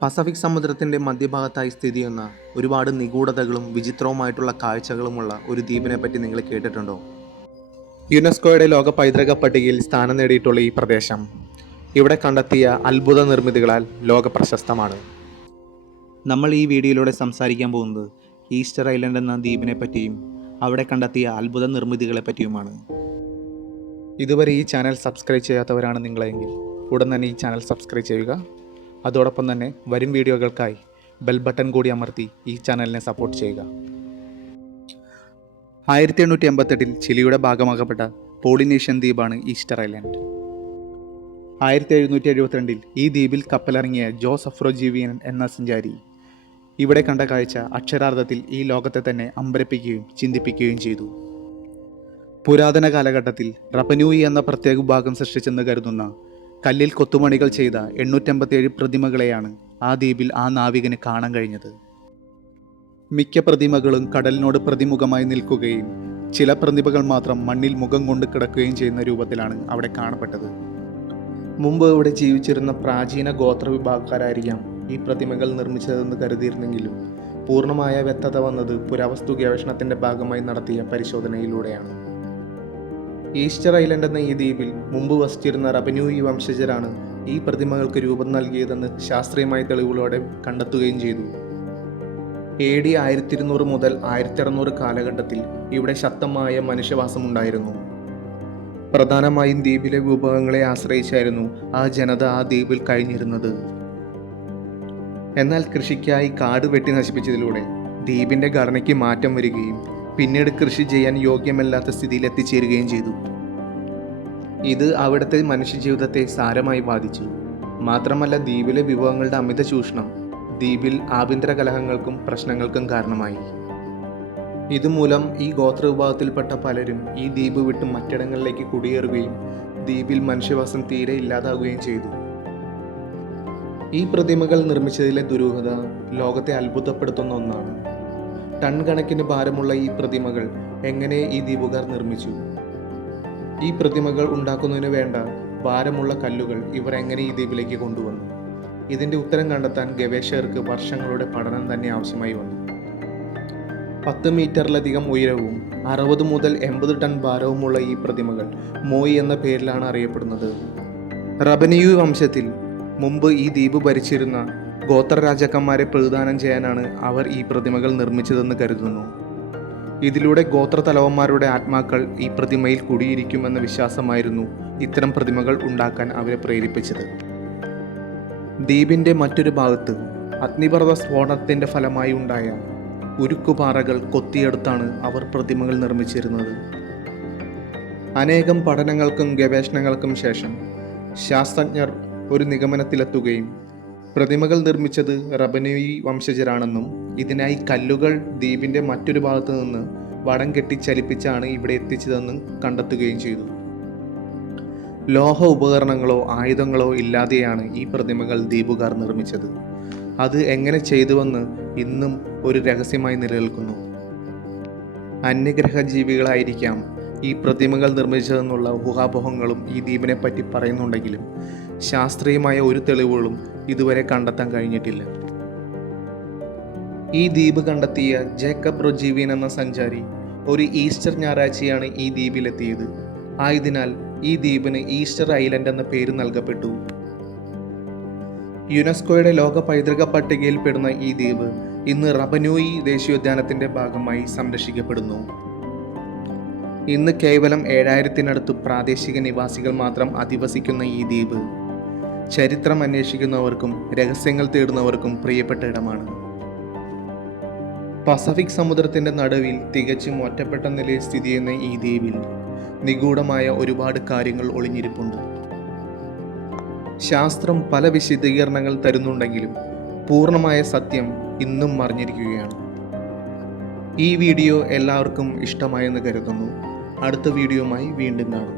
Pacific സമുദ്രത്തിൻ്റെ മധ്യഭാഗത്തായി സ്ഥിതി ചെയ്യുന്ന ഒരുപാട് നിഗൂഢതകളും വിചിത്രവുമായിട്ടുള്ള കാഴ്ചകളുമുള്ള ഒരു ദ്വീപിനെപ്പറ്റി നിങ്ങൾ കേട്ടിട്ടുണ്ടോ? യുനെസ്കോയുടെ ലോക പൈതൃക പട്ടികയിൽ സ്ഥാനം നേടിയിട്ടുള്ള ഈ പ്രദേശം ഇവിടെ കണ്ടെത്തിയ അത്ഭുത നിർമ്മിതികളാൽ ലോക പ്രശസ്തമാണ്. നമ്മൾ ഈ വീഡിയോയിലൂടെ സംസാരിക്കാൻ പോകുന്നത് ഈസ്റ്റർ ഐലൻഡ് എന്ന ദ്വീപിനെ പറ്റിയും അവിടെ കണ്ടെത്തിയ അത്ഭുത നിർമ്മിതികളെ പറ്റിയുമാണ്. ഇതുവരെ ഈ ചാനൽ സബ്സ്ക്രൈബ് ചെയ്യാത്തവരാണ് നിങ്ങളെങ്കിൽ ഉടൻ തന്നെ ഈ ചാനൽ സബ്സ്ക്രൈബ് ചെയ്യുക. അതോടൊപ്പം തന്നെ വരും വീഡിയോകൾക്കായി ബെൽ ബട്ടൺ കൂടി അമർത്തി ഈ ചാനലിനെ സപ്പോർട്ട് ചെയ്യുക. 1888 ചിലിയുടെ ഭാഗമാക്കപ്പെട്ട പോളിനേഷ്യൻ ദ്വീപാണ് ഈസ്റ്റർ ഐലൻഡ്. 1772 ഈ ദ്വീപിൽ കപ്പലിറങ്ങിയ ജോസ് അഫ്രോജീവിയൻ എന്ന സഞ്ചാരി ഇവിടെ കണ്ട കാഴ്ച അക്ഷരാർത്ഥത്തിൽ ഈ ലോകത്തെ തന്നെ അമ്പരപ്പിക്കുകയും ചിന്തിപ്പിക്കുകയും ചെയ്തു. പുരാതന കാലഘട്ടത്തിൽ റപനൂയി എന്ന പ്രത്യേക ഭാഗം സൃഷ്ടിച്ചെന്ന് കരുതുന്ന കല്ലിൽ കൊത്തുമണികൾ ചെയ്ത 857 പ്രതിമകളെയാണ് ആ ദ്വീപിൽ ആ നാവികന് കാണാൻ കഴിഞ്ഞത്. മിക്ക പ്രതിമകളും കടലിനോട് പ്രതിമുഖമായി നിൽക്കുകയും ചില പ്രതിമകൾ മാത്രം മണ്ണിൽ മുഖം കൊണ്ട് കിടക്കുകയും ചെയ്യുന്ന രൂപത്തിലാണ് അവിടെ കാണപ്പെട്ടത്. മുമ്പ് ഇവിടെ ജീവിച്ചിരുന്ന പ്രാചീന ഗോത്ര വിഭാഗക്കാരായിരിക്കാം ഈ പ്രതിമകൾ നിർമ്മിച്ചതെന്ന് കരുതിയിരുന്നെങ്കിലും പൂർണ്ണമായ വ്യക്തത വന്നത് പുരാവസ്തു ഗവേഷണത്തിൻ്റെ ഭാഗമായി നടത്തിയ പരിശോധനയിലൂടെയാണ്. ഈസ്റ്റർ ഐലൻഡ് എന്ന ഈ ദ്വീപിൽ മുമ്പ് വസിച്ചിരുന്ന റപനൂയി വംശജരാണ് ഈ പ്രതിമകൾക്ക് രൂപം നൽകിയതെന്ന് ശാസ്ത്രീയമായ തെളിവുകളോടെ കണ്ടെത്തുകയും ചെയ്തു. AD 1200 മുതൽ 1600 കാലഘട്ടത്തിൽ ഇവിടെ ശക്തമായ മനുഷ്യവാസമുണ്ടായിരുന്നു. പ്രധാനമായും ദ്വീപിലെ വിഭവങ്ങളെ ആശ്രയിച്ചായിരുന്നു ആ ജനത ആ ദ്വീപിൽ കഴിഞ്ഞിരുന്നത്. എന്നാൽ കൃഷിക്കായി കാട് വെട്ടി നശിപ്പിച്ചതിലൂടെ ദ്വീപിൻ്റെ ഘടനയ്ക്ക് മാറ്റം വരികയും പിന്നീട് കൃഷി ചെയ്യാൻ യോഗ്യമല്ലാത്ത സ്ഥിതിയിൽ എത്തിച്ചേരുകയും ചെയ്തു. ഇത് അവിടുത്തെ മനുഷ്യജീവിതത്തെ സാരമായി ബാധിച്ചു. മാത്രമല്ല ദ്വീപിലെ വിഭവങ്ങളുടെ അമിത ചൂഷണം ദ്വീപിൽ ആഭ്യന്തര കലഹങ്ങൾക്കും പ്രശ്നങ്ങൾക്കും കാരണമായി. ഇതുമൂലം ഈ ഗോത്രവിഭാഗത്തിൽപ്പെട്ട പലരും ഈ ദ്വീപ് വിട്ട് മറ്റിടങ്ങളിലേക്ക് കുടിയേറുകയും ദ്വീപിൽ മനുഷ്യവാസം തീരെ ഇല്ലാതാവുകയും ചെയ്തു. ഈ പ്രതിമകൾ നിർമ്മിച്ചതിലെ ദുരൂഹത ലോകത്തെ അത്ഭുതപ്പെടുത്തുന്ന ഒന്നാണ്. ടൺ കണക്കിന് ഭാരമുള്ള ഈ പ്രതിമകൾ എങ്ങനെ ഈ ദ്വീപുകാർ നിർമ്മിച്ചു? ഈ പ്രതിമകൾ ഉണ്ടാക്കുന്നതിന് വേണ്ട ഭാരമുള്ള കല്ലുകൾ ഇവർ എങ്ങനെ ഈ ദ്വീപിലേക്ക് കൊണ്ടുവന്നു? ഇതിൻ്റെ ഉത്തരം കണ്ടെത്താൻ ഗവേഷകർക്ക് വർഷങ്ങളുടെ പഠനം തന്നെ ആവശ്യമായി വന്നു. 10 മീറ്ററിലധികം ഉയരവും 60 മുതൽ 80 ടൺ ഭാരവുമുള്ള ഈ പ്രതിമകൾ മോയി എന്ന പേരിലാണ് അറിയപ്പെടുന്നത്. റപനൂയി വംശത്തിൽ മുമ്പ് ഈ ദ്വീപ് ഭരിച്ചിരുന്ന ഗോത്ര രാജാക്കന്മാരെ പ്രതിദാനം ചെയ്യാനാണ് അവർ ഈ പ്രതിമകൾ നിർമ്മിച്ചതെന്ന് കരുതുന്നു. ഇതിലൂടെ ഗോത്ര തലവന്മാരുടെ ആത്മാക്കൾ ഈ പ്രതിമയിൽ കുടിയിരിക്കുമെന്ന വിശ്വാസമായിരുന്നു ഇത്തരം പ്രതിമകൾ ഉണ്ടാക്കാൻ അവരെ പ്രേരിപ്പിച്ചത്. ദ്വീപിൻ്റെ മറ്റൊരു ഭാഗത്ത് അഗ്നിപർവ്വത സ്ഫോടനത്തിൻ്റെ ഫലമായി ഉണ്ടായ ഉരുക്കുപാറകൾ കൊത്തിയെടുത്താണ് അവർ പ്രതിമകൾ നിർമ്മിച്ചിരുന്നത്. അനേകം പഠനങ്ങൾക്കും ഗവേഷണങ്ങൾക്കും ശേഷം ശാസ്ത്രജ്ഞർ ഒരു നിഗമനത്തിലെത്തുകയും പ്രതിമകൾ നിർമ്മിച്ചത് റപനൂയി വംശജരാണെന്നും ഇതിനായി കല്ലുകൾ ദ്വീപിൻ്റെ മറ്റൊരു ഭാഗത്തു നിന്ന് വടം കെട്ടി ചലിപ്പിച്ചാണ് ഇവിടെ എത്തിച്ചതെന്നും കണ്ടെത്തുകയും ചെയ്തു. ലോഹ ഉപകരണങ്ങളോ ആയുധങ്ങളോ ഇല്ലാതെയാണ് ഈ പ്രതിമകൾ ദ്വീപുകാർ നിർമ്മിച്ചത്. അത് എങ്ങനെ ചെയ്തുവെന്ന് ഇന്നും ഒരു രഹസ്യമായി നിലനിൽക്കുന്നു. അന്യഗ്രഹ ജീവികളായിരിക്കാം ഈ പ്രതിമകൾ നിർമ്മിച്ചതെന്നുള്ള ഊഹാപോഹങ്ങളും ഈ ദ്വീപിനെ പറ്റി പറയുന്നുണ്ടെങ്കിലും ശാസ്ത്രീയമായ ഒരു തെളിവുകളും ഇതുവരെ കണ്ടെത്താൻ കഴിഞ്ഞിട്ടില്ല. ഈ ദ്വീപ് കണ്ടെത്തിയ ജേക്കബ് റൊജീവിയൻ എന്ന സഞ്ചാരി ഒരു ഈസ്റ്റർ ഞായറാഴ്ചയാണ് ഈ ദ്വീപിലെത്തിയത്. ആയതിനാൽ ഈ ദ്വീപിന് ഈസ്റ്റർ ഐലൻഡ് എന്ന പേര് നൽകപ്പെട്ടു. യുനെസ്കോയുടെ ലോക പൈതൃക പട്ടികയിൽ പെടുന്ന ഈ ദ്വീപ് ഇന്ന് റപനൂയി ദേശീയോദ്യാനത്തിൻ്റെ ഭാഗമായി സംരക്ഷിക്കപ്പെടുന്നു. ഇന്ന് കേവലം 7000-നടുത്ത് പ്രാദേശിക നിവാസികൾ മാത്രം അധിവസിക്കുന്ന ഈ ദ്വീപ് ചരിത്രം അന്വേഷിക്കുന്നവർക്കും രഹസ്യങ്ങൾ തേടുന്നവർക്കും പ്രിയപ്പെട്ട ഇടമാണ്. പസഫിക് സമുദ്രത്തിൻ്റെ നടുവിൽ തികച്ചും ഒറ്റപ്പെട്ട നിലയിൽ സ്ഥിതി ചെയ്യുന്ന ഈ ദ്വീപിൽ നിഗൂഢമായ ഒരുപാട് കാര്യങ്ങൾ ഒളിഞ്ഞിരിപ്പുണ്ട്. ശാസ്ത്രം പല വിശദീകരണങ്ങൾ തരുന്നുണ്ടെങ്കിലും പൂർണ്ണമായ സത്യം ഇന്നും മറഞ്ഞിരിക്കുകയാണ്. ഈ വീഡിയോ എല്ലാവർക്കും ഇഷ്ടമായെന്ന് കരുതുന്നു. അടുത്ത വീഡിയോയുമായി വീണ്ടും കാണാം.